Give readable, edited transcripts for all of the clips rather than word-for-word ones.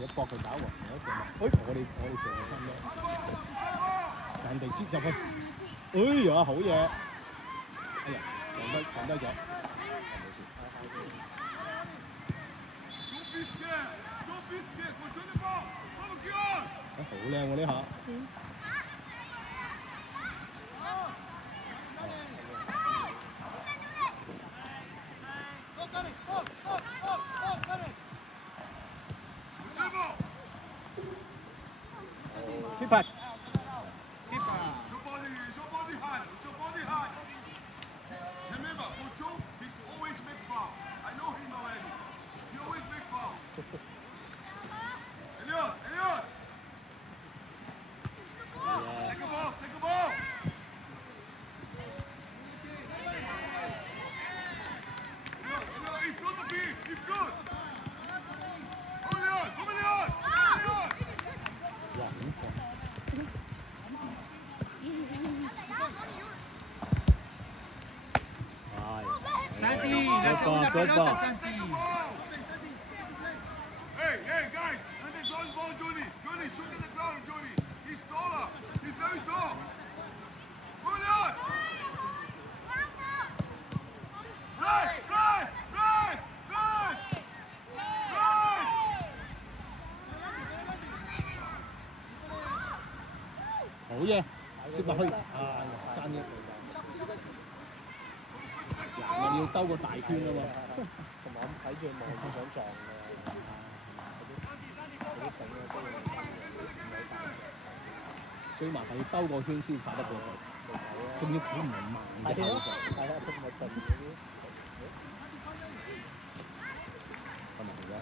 一搏佢打橫，我哋射唔分啫，人哋接入去，哎呀好嘢，哎呀撞低咗，好靚喎呢下。Keep back. Remember, Ocho, he always make foul. I know him already. He always make foul. Elliot! Take a ball! Elliot, in front of him, he's good. Come Elliot!哇，點放？Santi, la segunda pelota, Santi. Hey, guys! And there's one ball, Johnny! Johnny, shoot in the ground, Johnny! He's taller! He's very tall! Come Elliot! Rise!好嘢，攝落去，啊，爭一。人要兜個大圈啊嘛。同埋我睇住望住想撞㗎，嗰啲繩啊，所以最麻煩要兜個圈先發得過佢，仲要佢唔係慢嘅後手。係啊，佢唔係笨嗰啲。係咪而家？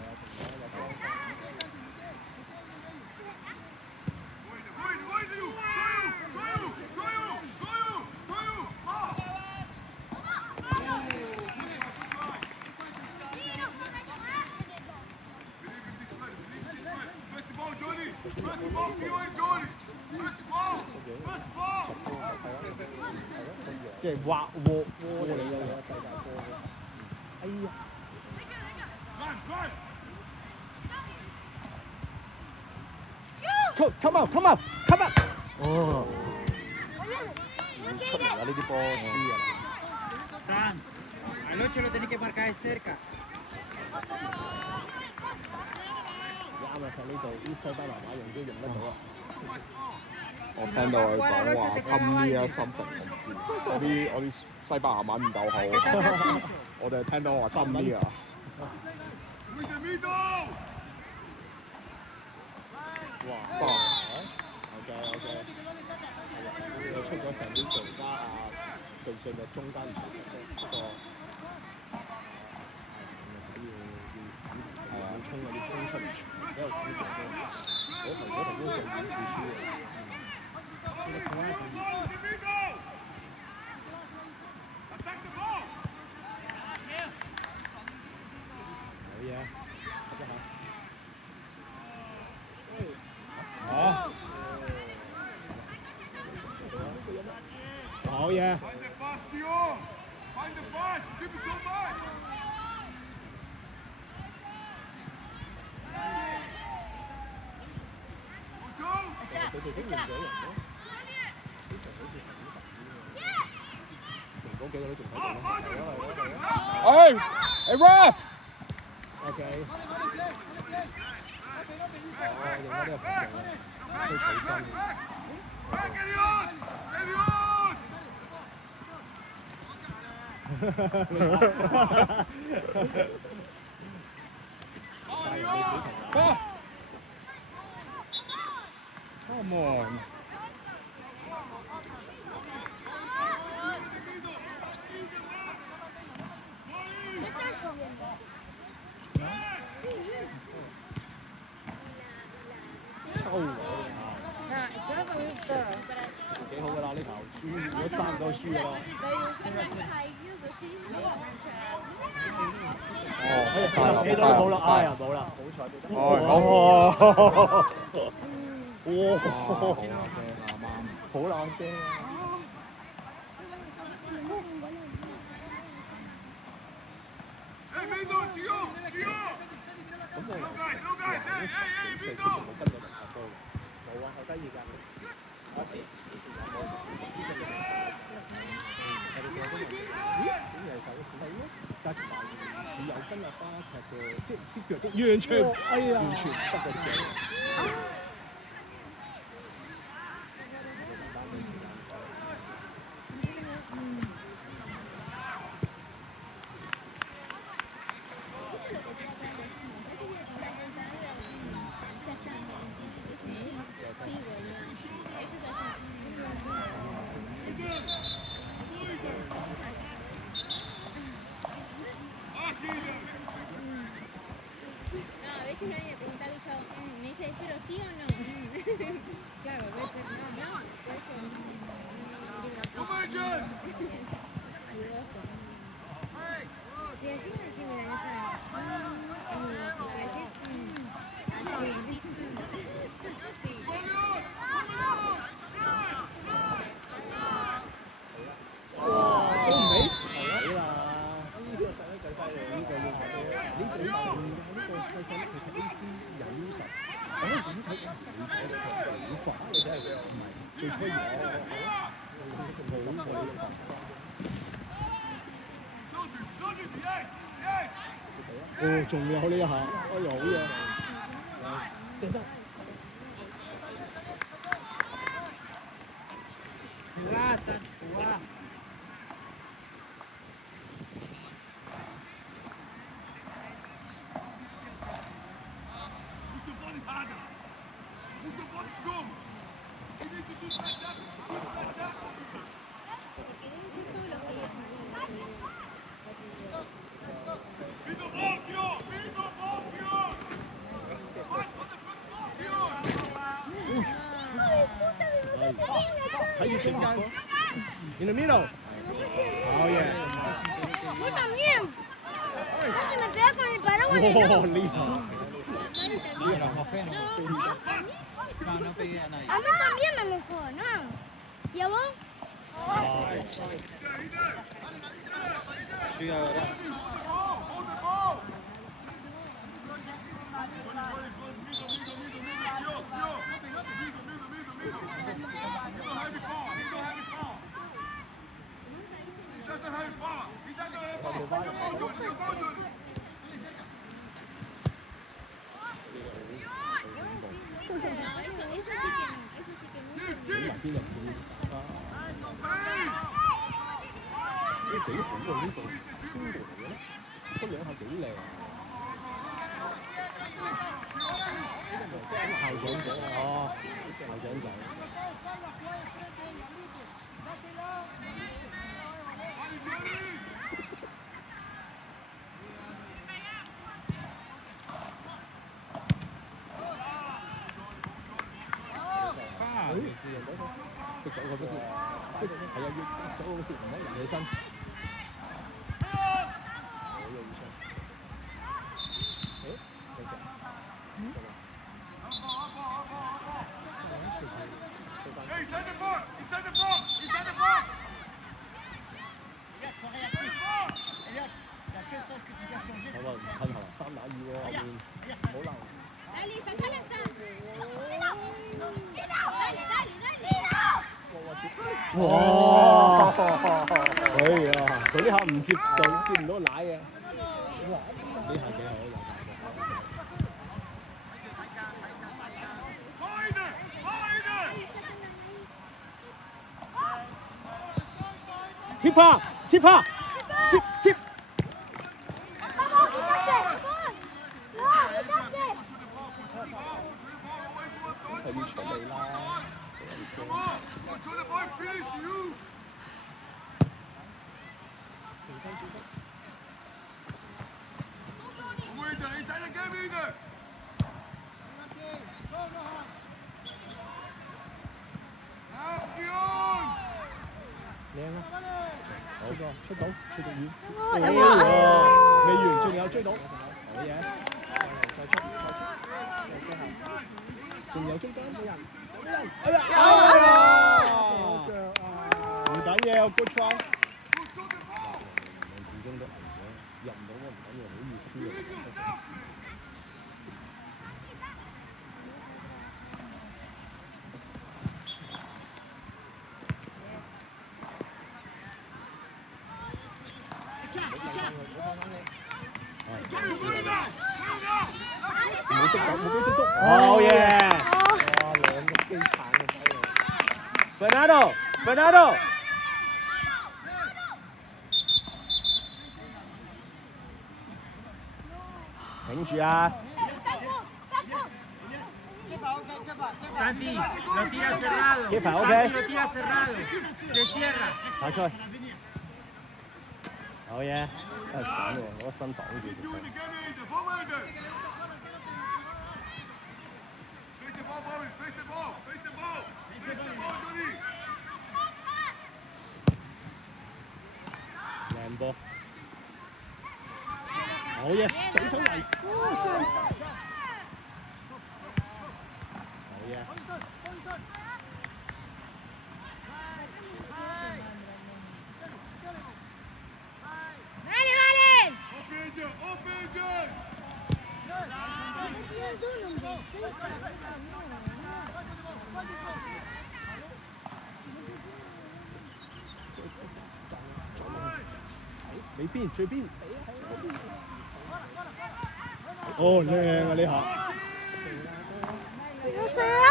即係畫窩你嘅世界波。哎呀！Come on！哦，出嚟啦！呢啲波輸啊San, al 8 lo tenés que marcar de cerca. 啱啊！喺呢度啲西班牙話用得到啊！我聽到佢講話 come here something， 我啲西班牙文唔夠好，我哋聽到話 come here。哇！OK， 又出咗成啲做家啊，順就中間唔係不過要衝嗰啲衝出嚟，喺度輸球多，嗰頭都上點會輸嘅。好嘢，得下。好嘢。佢哋都換咗人咯，呢場好似係好特別喎。嗰幾個都仲喺度咯。Hey ref！OK。用咗呢個防守推取分。Come on！抽我幾好㗎啦呢球，輸如果3個輸㗎啦。起到好啦，哎呀冇啦，好彩都得。哇！好冷驚啊！咁佢直冇跟到人拍波嘅。冇啊，好得意㗎！我知以前有冇？係你上咗嚟？咦？點又係手係咯？但係同埋似有跟阿巴踢嘅，即係啲腳都完全，完全得嗰啲腳。Nadie me pregunta bicho, me dice, pero sí o no. Claro, a veces no, puede ser. Come on, John! Dudoso. Si decimos así, mira, ya sabes. Es dudoso. Si decís, así. Sí. 都唔俾死啦！呢個細粒仔犀利，呢個要下波，呢個要勁㗎，呢個細細粒其實 AC 有實，咁樣點睇唔會睇到佢好快嘅真係唔係最初冇過呢個。哦，仲有呢一下，哎呀好嘢，正得。Jugada, jugada. Put your body harder. Put your body strong. You need to do that. Be the ball, Kyo! Be the ball, Kyo! Fight for the first ball, Kyo! 睇住中間 ，in the middle，好嘢，我también. Casi me pega con el paraguas. 哇厲害， No, no, José, no. No, no pegué a nadie. A mí también me mojó, ¿no? ¿Y a vos? Sí, ahora. Hold the ball! Eso sí que no. 邊人見啊？呢幾好喎呢度，邊度嚟嘅咧？嗰兩下幾靚啊！校長仔啊，哦，校長仔。佢走嗰邊先，係啊，要走嗰邊先，唔好人起身。Hey, inside the box! Inside the box! Inside the box! Regarde, sois réactif. Elliot, la seule chose que tu dois changer, 好 c'est 啊， de 唔 faire 噴係嘛？3打2喎，後面 Regarde 唔 ça. 好鬧。 Dale, sacale esa. Dale, dale, dale. 哇！哎呀，佢呢下唔接就接唔到奶嘅。哇！呢下幾好有感覺。 Behind it! Behind it! Keeper! Keeper! Keep! Vamos, quítate. No, quítate. 係要出嚟啦。 Come on! Control the ball, finish you! Inside the game either! 靚啊！好個出到遠，有冇未完，仲有追到，好嘢！再出，仲有中間冇人，哎呀！唔緊要 ，good try。始終都贏咗，入唔到我唔緊要，好易輸啊！督到，冇俾督督。好嘢哇，兩個機鏟嘅仔嚟。 ！Bernardo， 頂住啊！ Santi, lo tira cerrado. Kepa, ok. Santi, lo tira cerrado. Se cierra. 打出去。好嘢！真係爽喎，攞身擋住。 Doing the game in, forward. Face the ball, Boris. Face the ball. Face the ball. Face the ball, Johnny. 靚波。好嘢，整出嚟。好嘢。 Vale, vale. Open John.你邊？最邊？哦，靚啊呢下！有誰啊？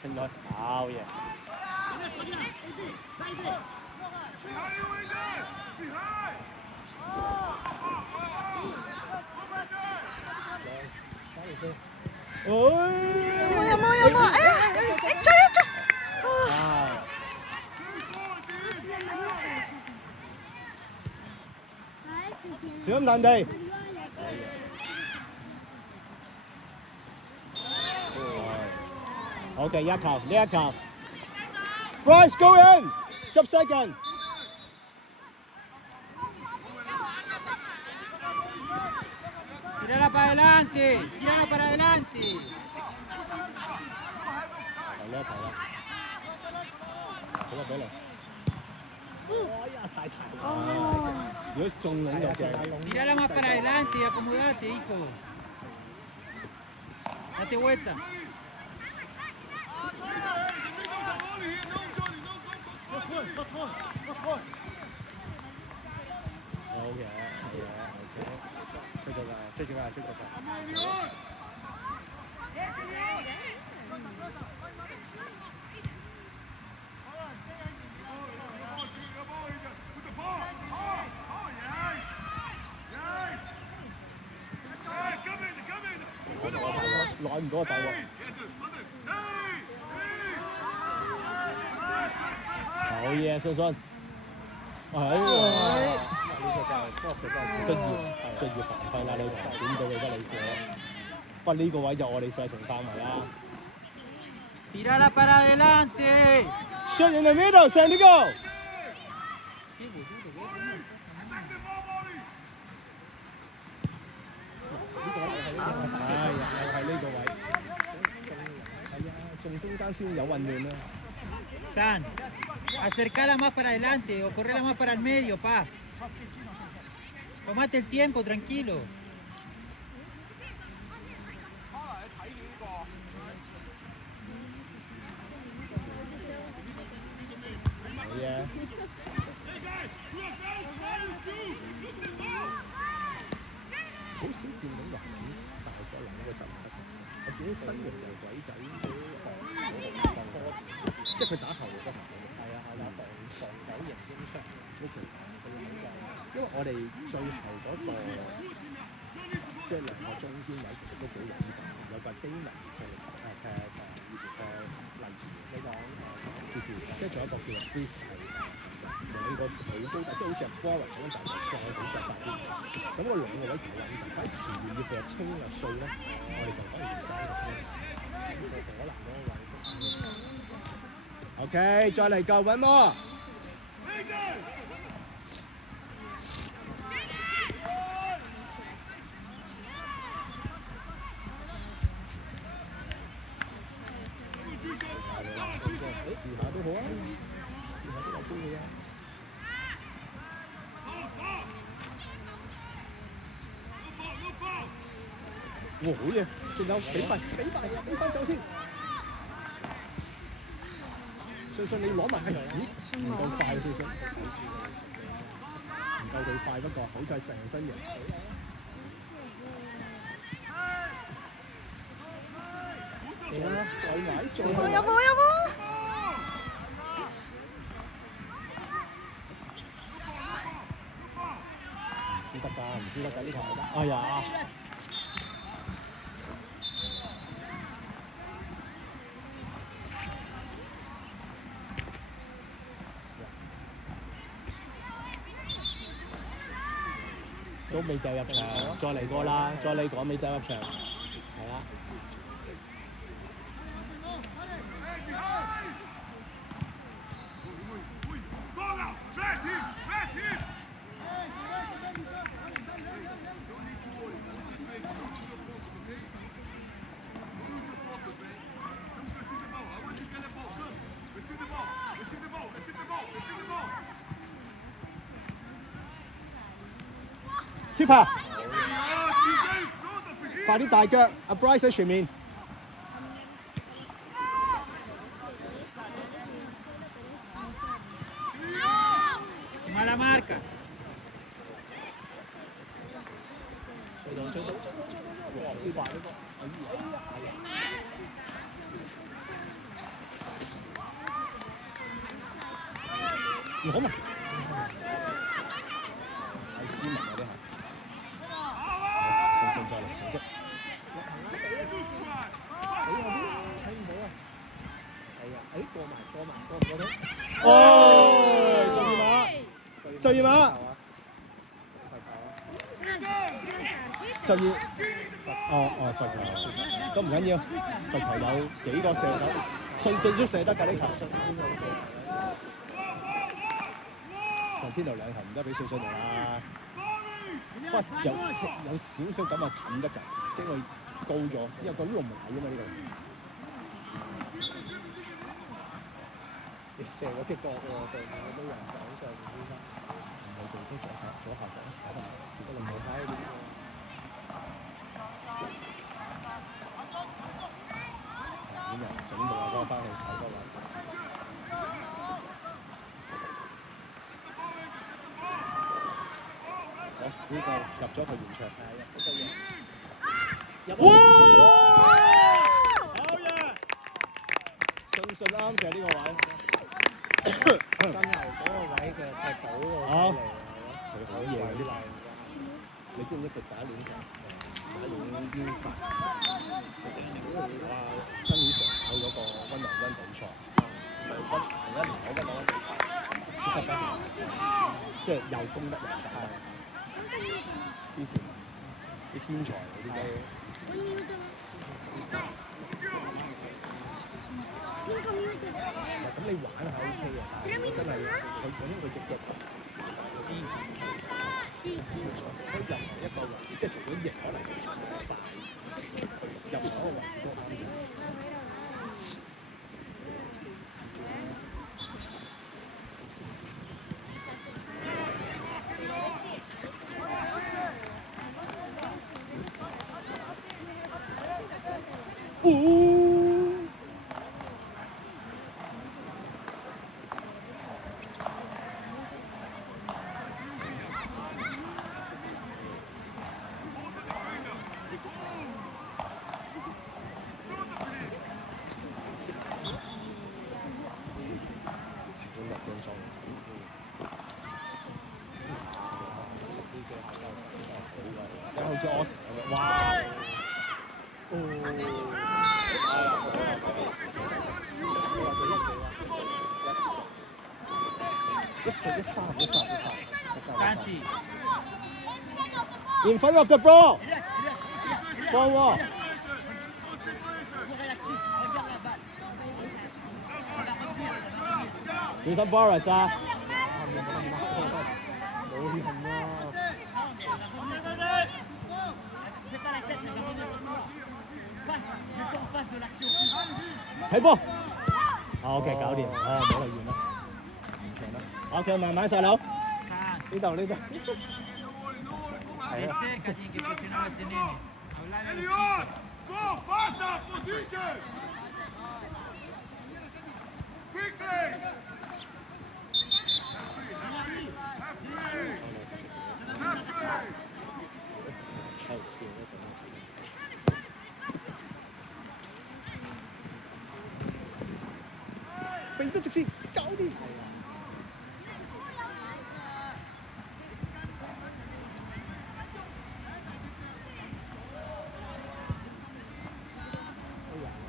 清咗，好嘢！ Behind you, Wayne. Behind. 有冇？哎，追！小心彈地。好嘅，一球呢一球。Bryce go in， 10 seconds。 Tírala para adelante. Tírala para adelante. 球啦，好啦，俾嚟。哎呀，太大啦！如果中籠就正。 Tírala más para adelante y acomodate, hijo. Date vuelta. 好嘅，係啊 ，OK， 出咗界。 With the ball. Oh, yes. Yes, come in. 攞唔到個大鑊。好嘢，信信。係喎，呢個真係職業犯規啦！呢個點到你得你過？不過呢個位就我哋射程範圍啦。 Tírala para adelante. Shot in the middle, San Diego. 係呢個位，係啊，仲中間先有混亂啊！ San, acercala más para adelante o correla más para el medio, pa. Tomate el tiempo, tranquilo. 好嘢。好少見到人咁大手攞個特打，我見到身形就鬼仔都即係佢打後衞都行嘅。係啊，係啊，防守型中場呢條因為我哋最後嗰個即係兩個中堅位其實都幾穩陣，有個基文嘅以前嘅例前你講即係仲有一個叫做 Chris 兩個好高大，即係好似係 Boris 咁大隻，仲有好大啲。咁個兩個位幾穩陣，反而前面要佢清啊掃咧，我哋就反而唔使個清，可能嗰個位。OK， 再嚟夠揾麼？試下都好啊，試下都有機會啊！哇，好嘢！仲有俾翻走先。信信你攞埋係咦唔夠快信信，唔夠佢快，不過好彩成身型。嚟啦，再買再買。有冇？唔輸得㗎，唔輸得㗎呢球。哎呀！都未掉入場，再嚟過啦，再嚟講未掉入場，係啊。Keeper， 快啲大腳，阿 Bryce 喺前面。Mala marca. 追到，哇！超快呢個，唔好嘛，係斯文嗰啲係。信再嚟，紅色。睇唔到啊！係啊，過唔過到？哦，12碼。12，罰球，都唔緊要，罰球有幾個射手，信都射得㗎呢球。上天度2球唔得俾信嚟啦。不過有少少咁啊，斷得滯，因為高咗，因為個窿埋㗎嘛呢度。你射嗰隻角喎，上面我都有人講上面呢間，唔係做都左下角，如果你冇睇嗰啲。演人醒目啊！嗰個翻去睇嗰位。好，呢個入咗佢原場。入。哇！好嘢！信啱嘅呢個位。真係嗰個位嘅踢到喎，犀利啊！佢好嘢啲賴。你知唔知佢打亂球？打亂腰法。哇！新年成考嗰個溫拿溫比賽，同一年我溫拿溫比賽，得分即係又攻得又打。之前啲天才嗰啲都。咁你玩下 OK 啊，但係真係佢講佢隻腳佢入一個位，即係除咗型可能佢快，入嗰個位置都啱嘅。好似 Oscar 咁樣，哇！哦，Santi. In front of the ball. Forward.小心 Boris 啊！冇人啊！睇波。OK， 搞掂。冇嚟完啦，唔長啦。OK， 慢慢細佬。呢度。Cerca tiene que presionar a ese nene. Hablar a los Elliot, chicos. go faster, position. Quickly! Referee! 喺度笑嗰陣。避得直線，搞掂。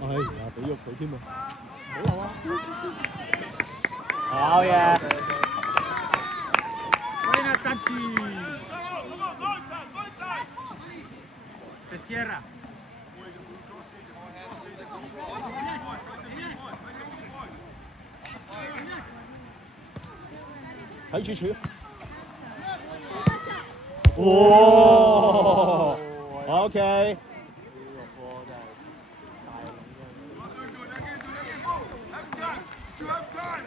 哎呀，俾咗佢添啊！冇漏啊！好嘢！ Buena Santi. Come on, go inside, go inside! Se cierra. 睇住柱。哇 ！OK。 You have time!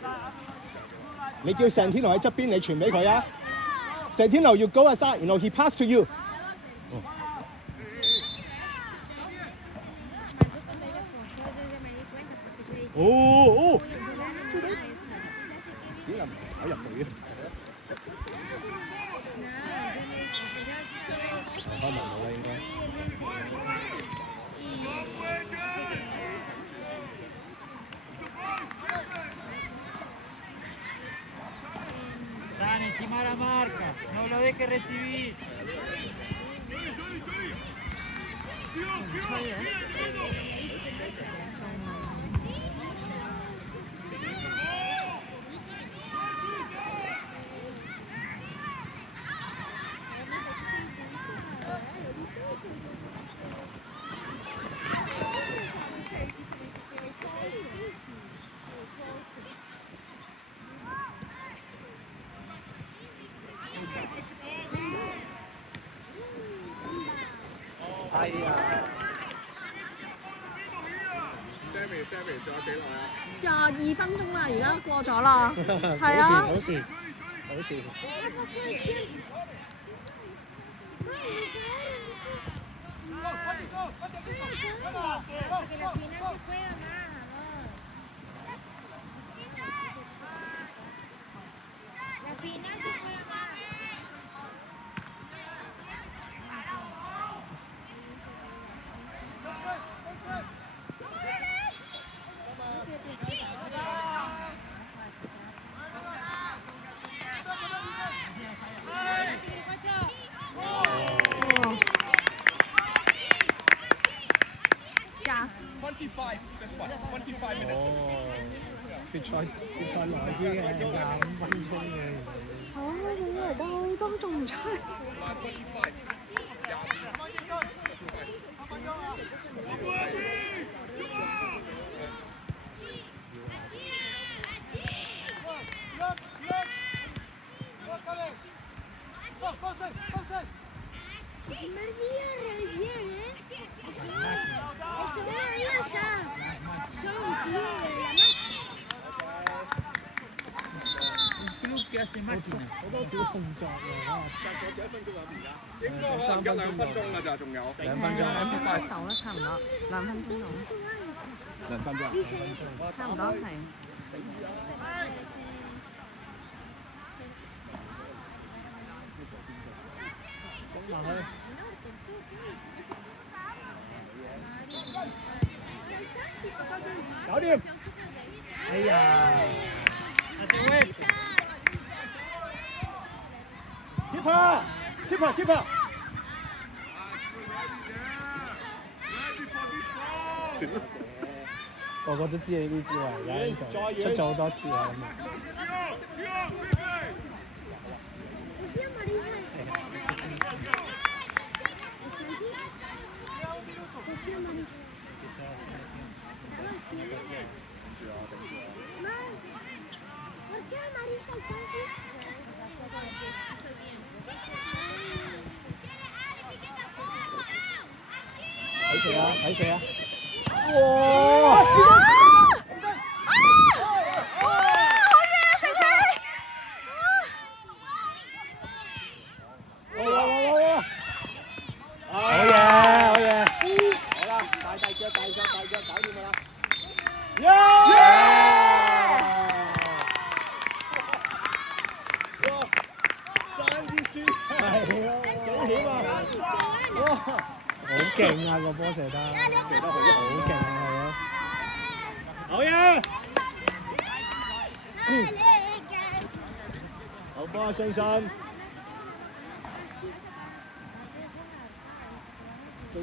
Come 你叫成天奴喺側邊，你傳俾佢啊！成天奴要 go aside，然後 he pass to you。哦哦，點解唔跑入去嘅？上翻門路啦，應該。 San encima de la marca. No lo dejes recibir. Sammy 仲有幾耐啊？22分鐘啦，而家過咗啦。係啊。好事，好事。 25 this one 25 minutes 決賽耐啲嘅25分鐘嘅。哦，你以為夠鐘仲唔出？ Que hace máquina. 好多小動作啊！隔咗幾多分鐘啊？而家應該可能一兩分鐘啦咋，仲有2分鐘。手啦，差唔多2分鐘到。2分鐘。差唔多係。講埋去。搞掂。哎呀！ keeper。 個個都知你呢招啊！而家出咗好多次啦咁啊！睇死啊！睇死啊！哇！ 好嘢！好嘢！好啦，大計。啲酸係咯，幾險啊！哇，好勁啊個波射得，好勁啊係咯，好嘢！好波啊，信信。最